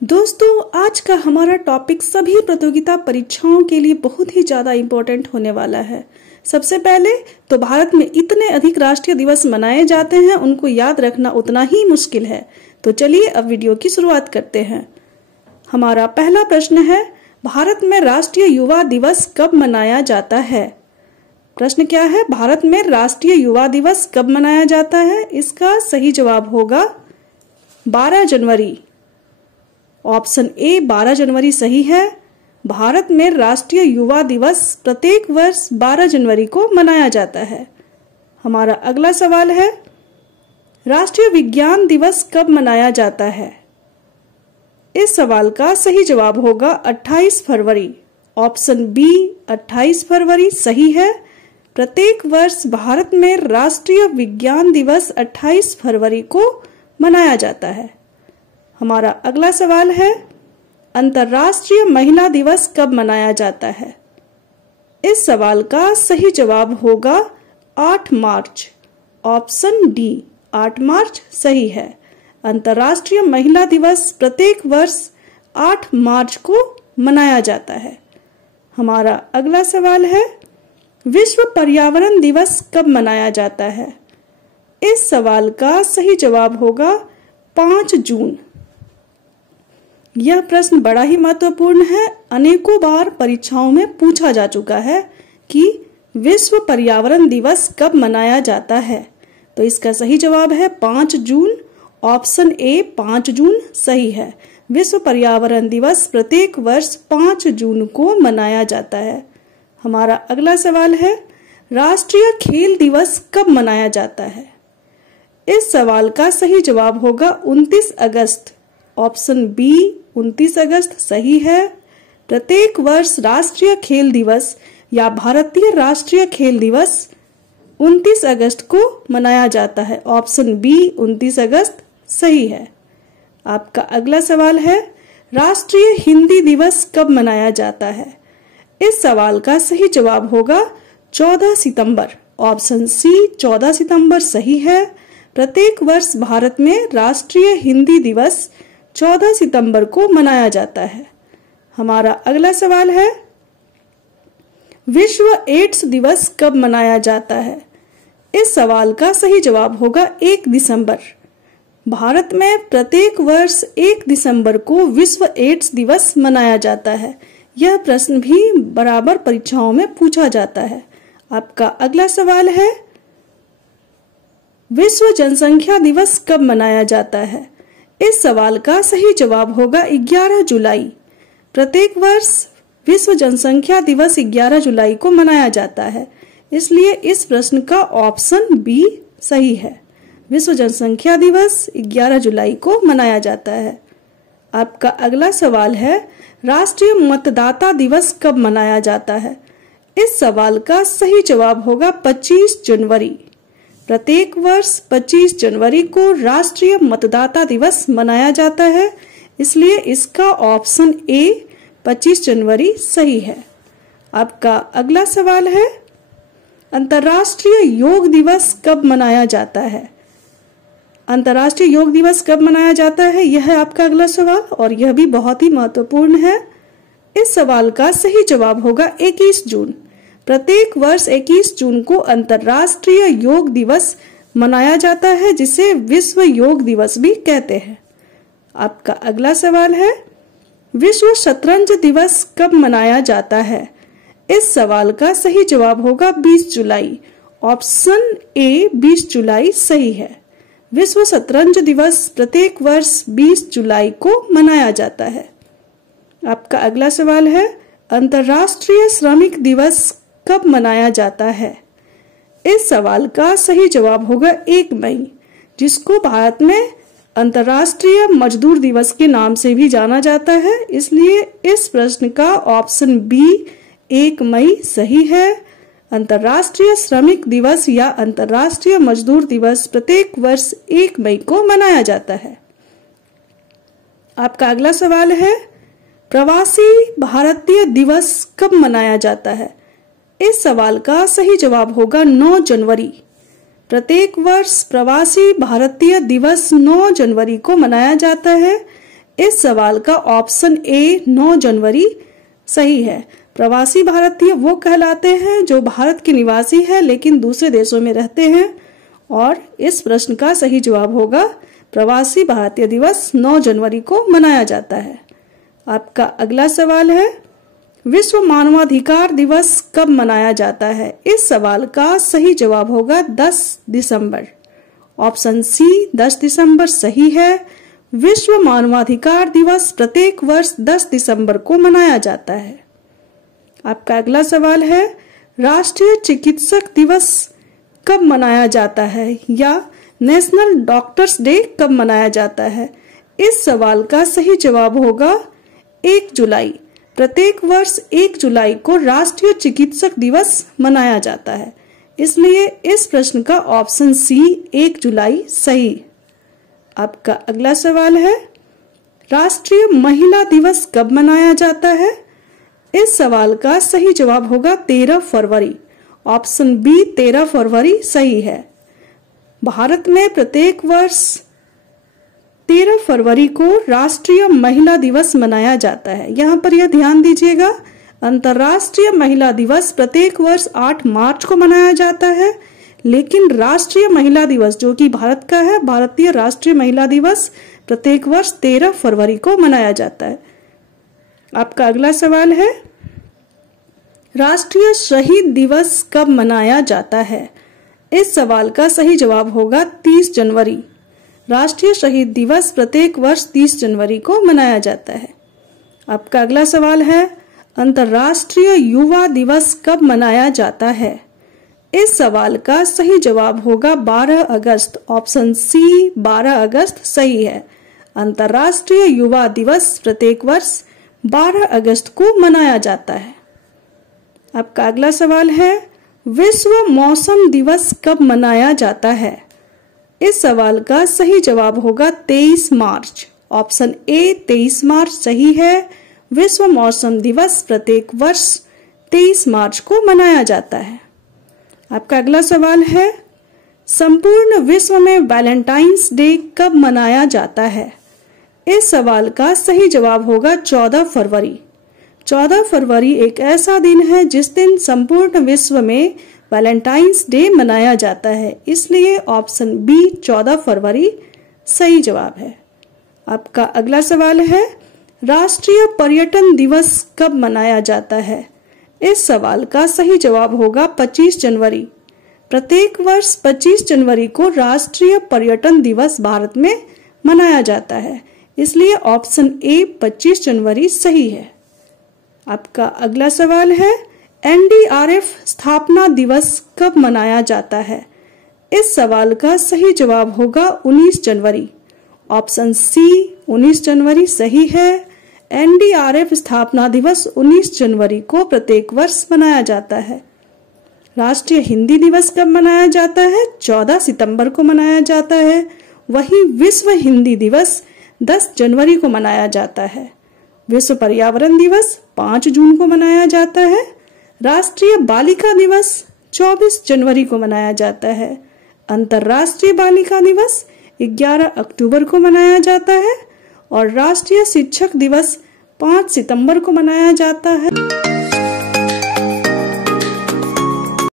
दोस्तों, आज का हमारा टॉपिक सभी प्रतियोगिता परीक्षाओं के लिए बहुत ही ज्यादा इम्पोर्टेंट होने वाला है। सबसे पहले तो भारत में इतने अधिक राष्ट्रीय दिवस मनाए जाते हैं, उनको याद रखना उतना ही मुश्किल है। तो चलिए अब वीडियो की शुरुआत करते हैं। हमारा पहला प्रश्न है, भारत में राष्ट्रीय युवा दिवस कब मनाया जाता है? प्रश्न क्या है? भारत में राष्ट्रीय युवा दिवस कब मनाया जाता है? इसका सही जवाब होगा 12 जनवरी। ऑप्शन ए 12 जनवरी सही है। भारत में राष्ट्रीय युवा दिवस प्रत्येक वर्ष 12 जनवरी को मनाया जाता है। हमारा अगला सवाल है, राष्ट्रीय विज्ञान दिवस कब मनाया जाता है? इस सवाल का सही जवाब होगा 28 फरवरी। ऑप्शन बी 28 फरवरी सही है। प्रत्येक वर्ष भारत में राष्ट्रीय विज्ञान दिवस 28 फरवरी को मनाया जाता है। हमारा अगला सवाल है, अंतर्राष्ट्रीय महिला दिवस कब मनाया जाता है? इस सवाल का सही जवाब होगा 8 मार्च। ऑप्शन डी 8 मार्च सही है। अंतर्राष्ट्रीय महिला दिवस प्रत्येक वर्ष 8 मार्च को मनाया जाता है। हमारा अगला सवाल है, विश्व पर्यावरण दिवस कब मनाया जाता है? इस सवाल का सही जवाब होगा 5 जून। यह प्रश्न बड़ा ही महत्वपूर्ण है। अनेकों बार परीक्षाओं में पूछा जा चुका है कि विश्व पर्यावरण दिवस कब मनाया जाता है। तो इसका सही जवाब है 5 जून। ऑप्शन ए 5 जून सही है। विश्व पर्यावरण दिवस प्रत्येक वर्ष 5 जून को मनाया जाता है। हमारा अगला सवाल है, राष्ट्रीय खेल दिवस कब मनाया जाता है? इस सवाल का सही जवाब होगा 29 अगस्त। ऑप्शन बी 29 अगस्त सही है। प्रत्येक वर्ष राष्ट्रीय खेल दिवस या भारतीय राष्ट्रीय खेल दिवस 29 अगस्त को मनाया जाता है। ऑप्शन बी 29 अगस्त सही है। आपका अगला सवाल है, राष्ट्रीय हिंदी दिवस कब मनाया जाता है? इस सवाल का सही जवाब होगा 14 सितंबर। ऑप्शन सी 14 सितंबर सही है। प्रत्येक वर्ष भारत में राष्ट्रीय हिंदी दिवस 14 सितंबर को मनाया जाता है। हमारा अगला सवाल है, विश्व एड्स दिवस कब मनाया जाता है? इस सवाल का सही जवाब होगा 1 दिसंबर। भारत में प्रत्येक वर्ष 1 दिसंबर को विश्व एड्स दिवस मनाया जाता है। यह प्रश्न भी बराबर परीक्षाओं में पूछा जाता है। आपका अगला सवाल है, विश्व जनसंख्या दिवस कब मनाया जाता है? इस सवाल का सही जवाब होगा 11 जुलाई। प्रत्येक वर्ष विश्व जनसंख्या दिवस 11 जुलाई को मनाया जाता है, इसलिए इस प्रश्न का ऑप्शन बी सही है। विश्व जनसंख्या दिवस 11 जुलाई को मनाया जाता है। आपका अगला सवाल है, राष्ट्रीय मतदाता दिवस कब मनाया जाता है? इस सवाल का सही जवाब होगा 25 जनवरी। प्रत्येक वर्ष 25 जनवरी को राष्ट्रीय मतदाता दिवस मनाया जाता है, इसलिए इसका ऑप्शन ए 25 जनवरी सही है। आपका अगला सवाल है, अंतर्राष्ट्रीय योग दिवस कब मनाया जाता है? अंतर्राष्ट्रीय योग दिवस कब मनाया जाता है, यह है आपका अगला सवाल और यह भी बहुत ही महत्वपूर्ण है। इस सवाल का सही जवाब होगा 21 जून। प्रत्येक वर्ष 21 जून को अंतर्राष्ट्रीय योग दिवस मनाया जाता है, जिसे विश्व योग दिवस भी कहते हैं। आपका अगला सवाल है, विश्व शतरंज दिवस कब मनाया जाता है? इस सवाल का सही जवाब होगा 20 जुलाई। ऑप्शन ए 20 जुलाई सही है। विश्व शतरंज दिवस प्रत्येक वर्ष 20 जुलाई को मनाया जाता है। आपका अगला सवाल है, अंतर्राष्ट्रीय श्रमिक दिवस कब मनाया जाता है? इस सवाल का सही जवाब होगा 1 मई, जिसको भारत में अंतर्राष्ट्रीय मजदूर दिवस के नाम से भी जाना जाता है, इसलिए इस प्रश्न का ऑप्शन बी 1 मई सही है। अंतर्राष्ट्रीय श्रमिक दिवस या अंतर्राष्ट्रीय मजदूर दिवस प्रत्येक वर्ष 1 मई को मनाया जाता है। आपका अगला सवाल है, प्रवासी भारतीय दिवस कब मनाया जाता है? इस सवाल का सही जवाब होगा 9 जनवरी। प्रत्येक वर्ष प्रवासी भारतीय दिवस 9 जनवरी को मनाया जाता है। इस सवाल का ऑप्शन ए 9 जनवरी सही है। प्रवासी भारतीय वो कहलाते हैं जो भारत के निवासी है लेकिन दूसरे देशों में रहते हैं, और इस प्रश्न का सही जवाब होगा प्रवासी भारतीय दिवस 9 जनवरी को मनाया जाता है। आपका अगला सवाल है, विश्व मानवाधिकार दिवस कब मनाया जाता है? इस सवाल का सही जवाब होगा 10 दिसंबर। ऑप्शन सी 10 दिसंबर सही है। विश्व मानवाधिकार दिवस प्रत्येक वर्ष 10 दिसंबर को मनाया जाता है। आपका अगला सवाल है, राष्ट्रीय चिकित्सक दिवस कब मनाया जाता है या नेशनल डॉक्टर्स डे कब मनाया जाता है? इस सवाल का सही जवाब होगा 1 जुलाई। प्रत्येक वर्ष 1 जुलाई को राष्ट्रीय चिकित्सक दिवस मनाया जाता है, इसलिए इस प्रश्न का ऑप्शन सी 1 जुलाई सही। आपका अगला सवाल है, राष्ट्रीय महिला दिवस कब मनाया जाता है? इस सवाल का सही जवाब होगा 13 फरवरी। ऑप्शन बी 13 फरवरी सही है। भारत में प्रत्येक वर्ष 13 फरवरी को राष्ट्रीय महिला दिवस मनाया जाता है। यहाँ पर यह ध्यान दीजिएगा, अंतर्राष्ट्रीय महिला दिवस प्रत्येक वर्ष 8 मार्च को मनाया जाता है, लेकिन राष्ट्रीय महिला दिवस जो कि भारत का है, भारतीय राष्ट्रीय महिला दिवस प्रत्येक वर्ष 13 फरवरी को मनाया जाता है। आपका अगला सवाल है, राष्ट्रीय शहीद दिवस कब मनाया जाता है? इस सवाल का सही जवाब होगा 30 जनवरी। राष्ट्रीय शहीद दिवस प्रत्येक वर्ष 30 जनवरी को मनाया जाता है। आपका अगला सवाल है, अंतर्राष्ट्रीय युवा दिवस कब मनाया जाता है? इस सवाल का सही जवाब होगा 12 अगस्त। ऑप्शन सी 12 अगस्त सही है। अंतर्राष्ट्रीय युवा दिवस प्रत्येक वर्ष 12 अगस्त को मनाया जाता है। आपका अगला सवाल है, विश्व मौसम दिवस कब मनाया जाता है? इस सवाल का सही जवाब होगा 23 मार्च। ऑप्शन ए 23 मार्च सही है। विश्व मौसम दिवस प्रत्येक वर्ष 23 मार्च को मनाया जाता है। आपका अगला सवाल है, संपूर्ण विश्व में वैलेंटाइंस डे कब मनाया जाता है? इस सवाल का सही जवाब होगा 14 फरवरी। 14 फरवरी एक ऐसा दिन है जिस दिन संपूर्ण विश्व में वैलेंटाइंस डे मनाया जाता है, इसलिए ऑप्शन बी 14 फरवरी सही जवाब है। आपका अगला सवाल है, राष्ट्रीय पर्यटन दिवस कब मनाया जाता है? इस सवाल का सही जवाब होगा 25 जनवरी। प्रत्येक वर्ष 25 जनवरी को राष्ट्रीय पर्यटन दिवस भारत में मनाया जाता है, इसलिए ऑप्शन ए 25 जनवरी सही है। आपका अगला सवाल है, एनडीआरएफ स्थापना दिवस कब मनाया जाता है? इस सवाल का सही जवाब होगा 19 जनवरी। ऑप्शन सी 19 जनवरी सही है। एनडीआरएफ स्थापना दिवस 19 जनवरी को प्रत्येक वर्ष मनाया जाता है। राष्ट्रीय हिंदी दिवस कब मनाया जाता है? 14 सितंबर को मनाया जाता है। वहीं विश्व हिंदी दिवस 10 जनवरी को मनाया जाता है। विश्व पर्यावरण दिवस 5 जून को मनाया जाता है। राष्ट्रीय बालिका दिवस 24 जनवरी को मनाया जाता है। अंतर्राष्ट्रीय बालिका दिवस 11 अक्टूबर को मनाया जाता है और राष्ट्रीय शिक्षक दिवस 5 सितंबर को मनाया जाता है।